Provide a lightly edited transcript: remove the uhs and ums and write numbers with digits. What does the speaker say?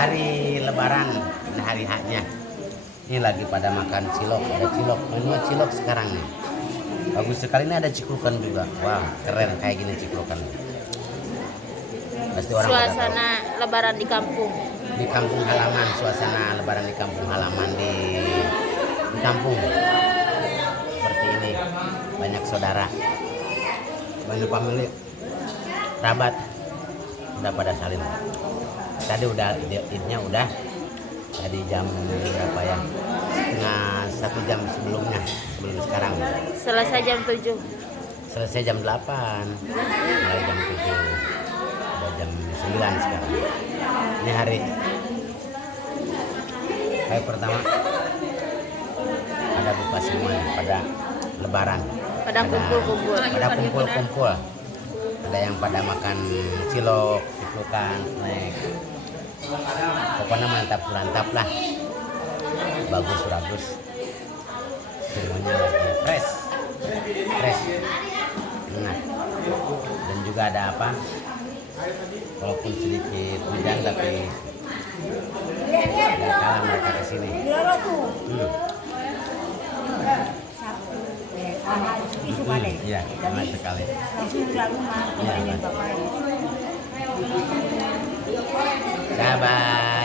Hari Lebaran, hari haknya. Ini lagi pada makan cilok, ada cilok, menu cilok sekarang nih. Bagus sekali, ini ada ciklukan juga. Wah, keren kayak gini ciklukan. Pasti orang Suasana Lebaran di kampung. di kampung halaman, suasana Lebaran di kampung halaman di kampung. Seperti ini, banyak saudara, banyak family, kerabat, udah pada saling. Tadi udah idnya udah tadi jam berapa ya, setengah 1 jam sebelum sekarang. Selesai jam 7. Selesai jam 8, mulai jam 7, udah jam 9 sekarang. Ini hari pertama ada buka semua pada Lebaran, Pada kumpul-kumpul. pada kumpul-kumpul. Ada yang pada makan cilok, ciklukan, snack. Pokoknya mantap lah, bagus, semuanya lagi fresh, enak. Dan juga ada apa, walaupun sedikit hujan tapi tidak kalah mereka kesini. Iya, enak sekali. Sabar.